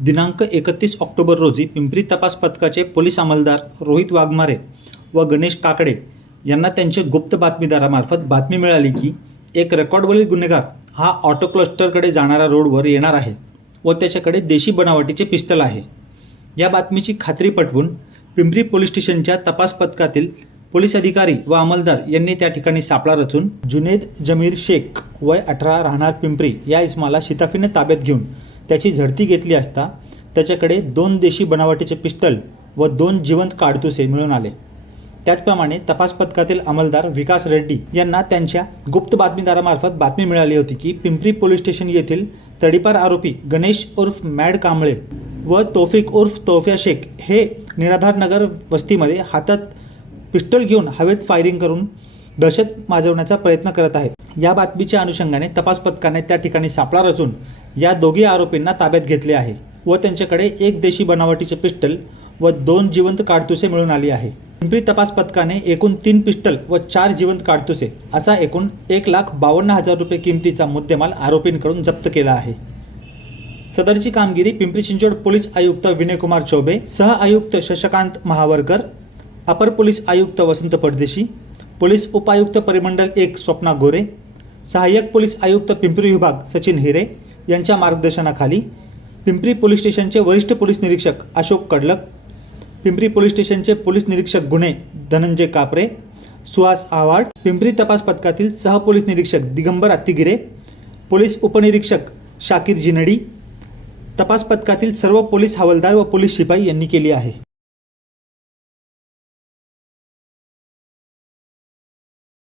दिनांक 31 ऑक्टोबर रोजी पिंपरी तपास पथकाचे पोलीस अंमलदार रोहित वाघमारे व गणेश काकडे यांना त्यांच्या गुप्त बातमीदारामार्फत बातमी मिळाली की एक रेकॉर्डवरील गुन्हेगार हा ऑटो क्लस्टरकडे जाणाऱ्या रोडवर येणार आहे व त्याच्याकडे देशी बनावटीचे पिस्टल आहे। या बातमीची खात्री पटवून पिंपरी पोलीस स्टेशनच्या तपास पथकातील पोलीस अधिकारी व अंमलदार यांनी त्या ठिकाणी सापळा रचून जुनेद जमीर शेख वय 18 राहणार पिंपरी या इस्माला शिताफीने ताब्यात घेऊन त्याची झडती घेतली असता त्याच्याकडे 2 देशी बनावटीचे पिस्टल व 2 जिवंत काडतुसे मिळून आले। त्याचप्रमाणे तपास पथकातील अंमलदार विकास रेड्डी यांना त्यांच्या गुप्त बातमीदारामार्फत बातमी मिळाली होती की पिंपरी पोलीस स्टेशन येथील तडीपार आरोपी गणेश उर्फ मॅड कांबळे व तौफिक उर्फ तौफिया शेख हे निराधार नगर वस्तीमध्ये हातात पिस्टल घेऊन हवेत फायरिंग करून दहशत माजवण्याचा प्रयत्न करत आहेत। या बातमीच्या अनुषंगाने तपास पथकाने त्या ठिकाणी सापळा रचून या दोघी आरोपींना ताब्यात घेतले आहे व त्यांच्याकडे 1 देशी बनावटीचे पिस्टल व 2 जिवंत काडतुसे मिळून आली आहे। पिंपरी तपास पथकाने एकूण 3 पिस्टल व 4 जिवंत काडतुसे असा एकूण 1,52,000 रुपये किमतीचा मुद्देमाल आरोपींकडून जप्त केला आहे। सदरची कामगिरी पिंपरी चिंचवड पोलीस आयुक्त विनयकुमार चौबे, सह आयुक्त शशिकांत महावरकर, अपर पोलीस आयुक्त वसंत परदेशी, पोलीस उपायुक्त परिमंडल 1 स्वप्ना गोरे, सहाय्यक पोलीस आयुक्त पिंपरी विभाग सचिन हिरे यांच्या मार्गदर्शनाखाली पिंपरी पोलीस स्टेशनचे वरिष्ठ पोलीस निरीक्षक अशोक कडलक, पिंपरी पोलीस स्टेशनचे पोलीस निरीक्षक गुन्हे धनंजय कापरे, सुहास आव्हाड, पिंपरी तपास पथकातील सह पोलीस निरीक्षक दिगंबर अत्तिगिरे, पोलीस उपनिरीक्षक शाकीर जिनडी, तपास पथकातील सर्व पोलीस हवालदार व पोलीस शिपाई यांनी केली आहे।